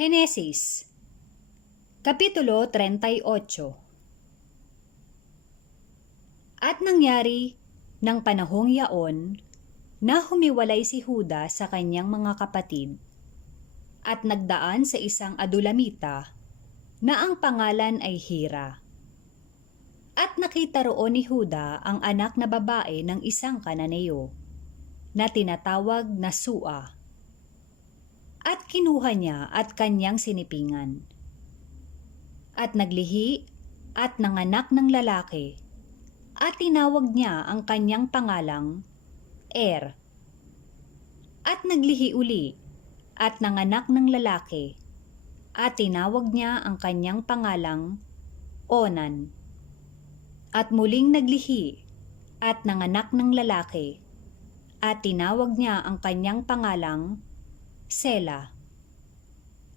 Henesis, Kapitulo 38. At nangyari ng panahong yaon na humiwalay si Huda sa kanyang mga kapatid at nagdaan sa isang Adulamita na ang pangalan ay Hira. At nakita roon ni Huda ang anak na babae ng isang Kananeo na tinatawag na Sua. At kinuha niya at kanyang sinipingan. At naglihi at nanganak ng lalaki at tinawag niya ang kanyang pangalang At naglihi uli at nanganak ng lalaki at tinawag niya ang kanyang pangalang Onan. At muling naglihi at nanganak ng lalaki at tinawag niya ang kanyang pangalang Sela.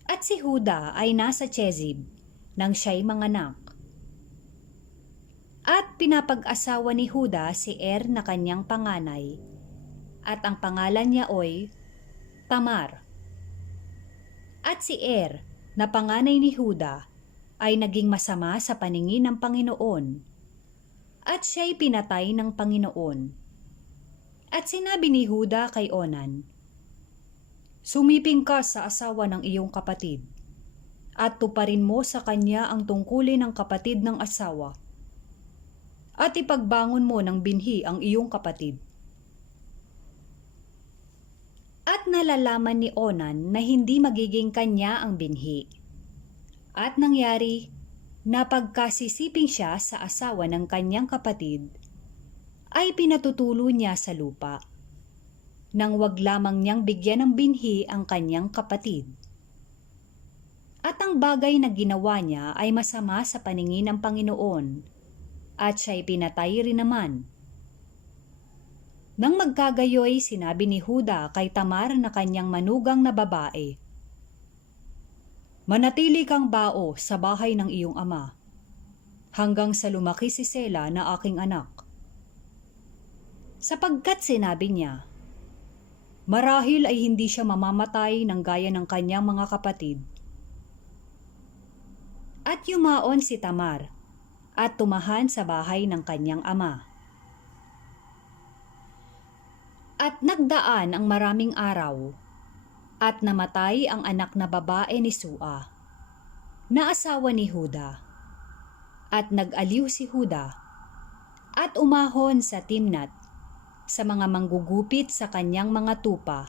At si Huda ay nasa Chezib nang siya'y manganak. At pinapag-asawa ni Huda si na kanyang panganay, at ang pangalan niya ay Tamar. At si na panganay ni Huda ay naging masama sa paningin ng Panginoon, at siya'y pinatay ng Panginoon. At sinabi ni Huda kay Onan, "Sumiping ka sa asawa ng iyong kapatid, at tuparin mo sa kanya ang tungkulin ng kapatid ng asawa, at ipagbangon mo ng binhi ang iyong kapatid." At nalalaman ni Onan na hindi magiging kanya ang binhi. At nangyari na pagkasisiping siya sa asawa ng kanyang kapatid, ay pinatutulo niya sa lupa, nang wag lamang niyang bigyan ng binhi ang kanyang kapatid. At ang bagay na ginawa niya ay masama sa paningin ng Panginoon, at siya'y pinatay rin naman. Nang magkagayoy, sinabi ni Huda kay Tamar na kanyang manugang na babae, "Manatili kang bao sa bahay ng iyong ama, hanggang sa lumaki si Sela na aking anak." Sapagkat sinabi niya, marahil ay hindi siya mamamatay ng gaya ng kanyang mga kapatid. At yumaon si Tamar at tumahan sa bahay ng kanyang ama. At nagdaan ang maraming araw at namatay ang anak na babae ni Sua, na asawa ni Huda. At nag-aliw si Huda at umahon sa Timnat sa mga manggugupit sa kanyang mga tupa.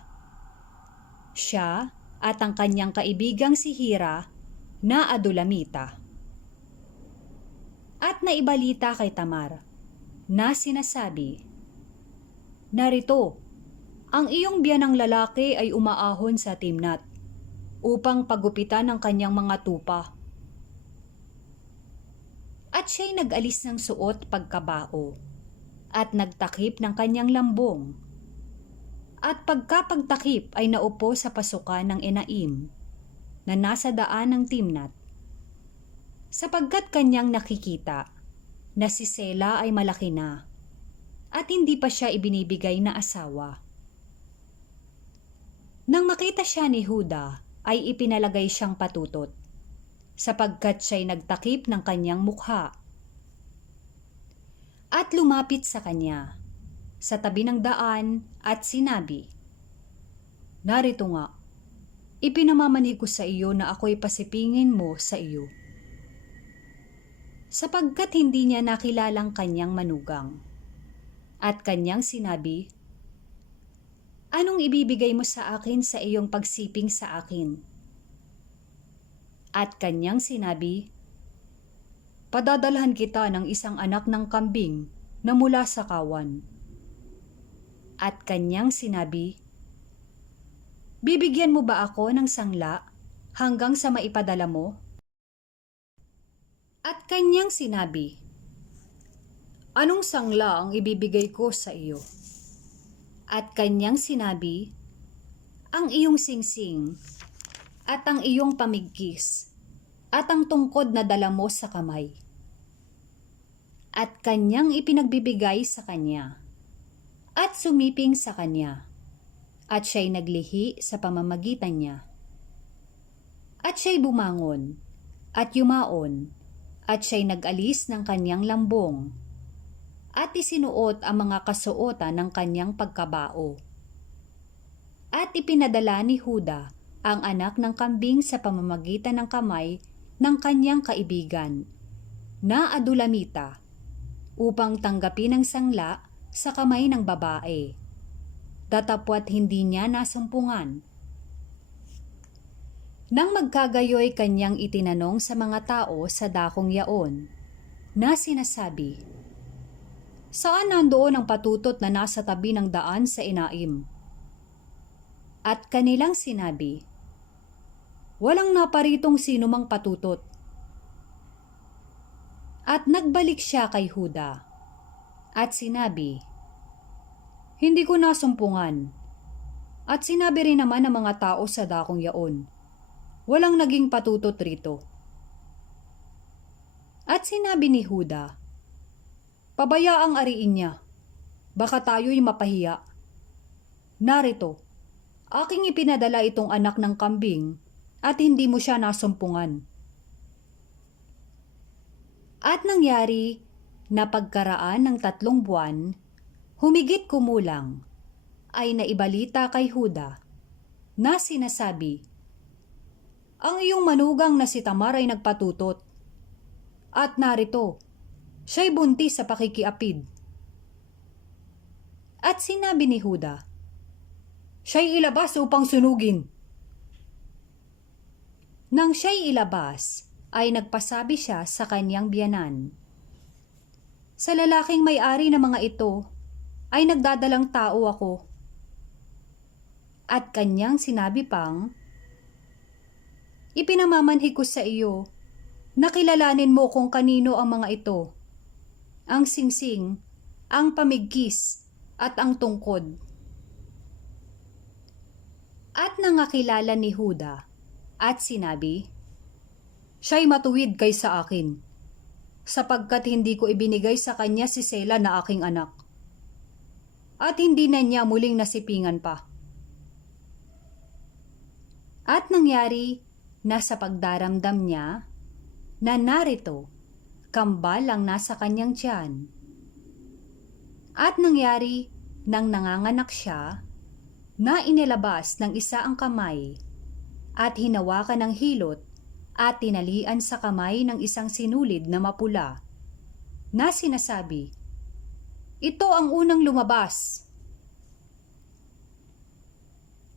Siya at ang kanyang kaibigang si Hira na Adulamita. At naibalita kay Tamar na sinasabi, "Narito, ang iyong biyanang lalaki ay umaahon sa Timnat upang pagupitan ang kanyang mga tupa." At siya'y nag-alis ng suot pagkabao at nagtakip ng kanyang lambong. At pagkapagtakip ay naupo sa pasukan ng Enaim na nasa daan ng Timnat, sapagkat kanyang nakikita na si Sela ay malaki na at hindi pa siya ibinibigay na asawa. Nang makita siya ni Huda, ay ipinalagay siyang patutot, sapagkat siya'y nagtakip ng kanyang mukha. At lumapit sa kanya sa tabi ng daan at sinabi, "Narito nga, ipinamamanig ko sa iyo na ako'y pasipingin mo sa iyo." Sapagkat hindi niya nakilalang kanyang manugang. At kanyang sinabi, "Anong ibibigay mo sa akin sa iyong pagsiping sa akin?" At kanyang sinabi, "Padadalhan kita ng isang anak ng kambing na mula sa kawan." At kanyang sinabi, "Bibigyan mo ba ako ng sangla hanggang sa maipadala mo?" At kanyang sinabi, "Anong sangla ang ibibigay ko sa iyo?" At kanyang sinabi, "Ang iyong singsing, at ang iyong pamigkis, at ang tungkod na dala mo sa kamay." At kanyang ipinagbibigay sa kanya, at sumiping sa kanya, at siya'y naglihi sa pamamagitan niya. At siya'y bumangon, at yumaon, at siya'y nag-alis ng kanyang lambong, at isinuot ang mga kasuotan ng kanyang pagkabao. At ipinadala ni Huda ang anak ng kambing sa pamamagitan ng kamay ng kanyang kaibigan, na Adulamita, upang tanggapin ang sangla sa kamay ng babae. Datapwat hindi niya nasumpungan. Nang magkagayoy kanyang itinanong sa mga tao sa dakong yaon, na sinasabi, "Saan nandoon ang patutot na nasa tabi ng daan sa Enaim?" At kanilang sinabi, "Walang naparitong sinumang patutot." At nagbalik siya kay Huda, at sinabi, "Hindi ko nasumpungan." At sinabi rin naman ng mga tao sa dakong yaon, "Walang naging patutot rito." At sinabi ni Huda, "Pabayaang ariin niya, baka tayo'y mapahiya. Narito, aking ipinadala itong anak ng kambing at hindi mo siya nasumpungan." At nangyari na pagkaraan ng 3 buwan, humigit kumulang, ay naibalita kay Huda na sinasabi, "Ang iyong manugang na si Tamar ay nagpatutot. At narito, siya'y buntis sa pakikiapid." At sinabi ni Huda, "Siya'y ilabas upang sunugin." Nang siya'y ilabas, ay nagpasabi siya sa kanyang biyanan, "Sa lalaking may-ari ng mga ito, ay nagdadalang tao ako." At kanyang sinabi pang, "Ipinamamanhik ko sa iyo, nakilalanin mo kung kanino ang mga ito, ang singsing, ang pamigkis, at ang tungkod." At nangakilala ni Huda, at sinabi, "Siya'y matuwid kaysa akin, sapagkat hindi ko ibinigay sa kanya si Sela na aking anak, at hindi na niya muling nasipingan pa." At nangyari na sa pagdaramdam niya, na narito, kambal ang nasa kanyang tiyan. At nangyari nang nanganganak siya, na inilabas ng isa ang kamay, at hinawakan ng hilot, at tinalian sa kamay ng isang sinulid na mapula, na sinasabi, "Ito ang unang lumabas."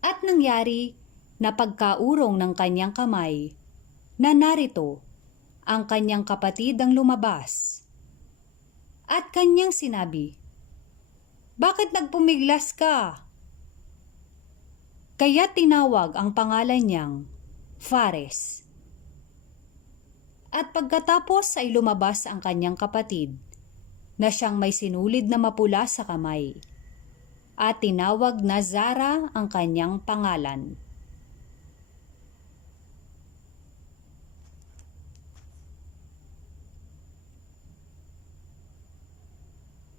At nangyari na pagkaurong ng kanyang kamay, na narito, ang kanyang kapatid ang lumabas. At kanyang sinabi, "Bakit nagpumiglas ka?" Kaya tinawag ang pangalan niyang Fares. At pagkatapos ay lumabas ang kanyang kapatid, na siyang may sinulid na mapula sa kamay, at tinawag na Zara ang kanyang pangalan.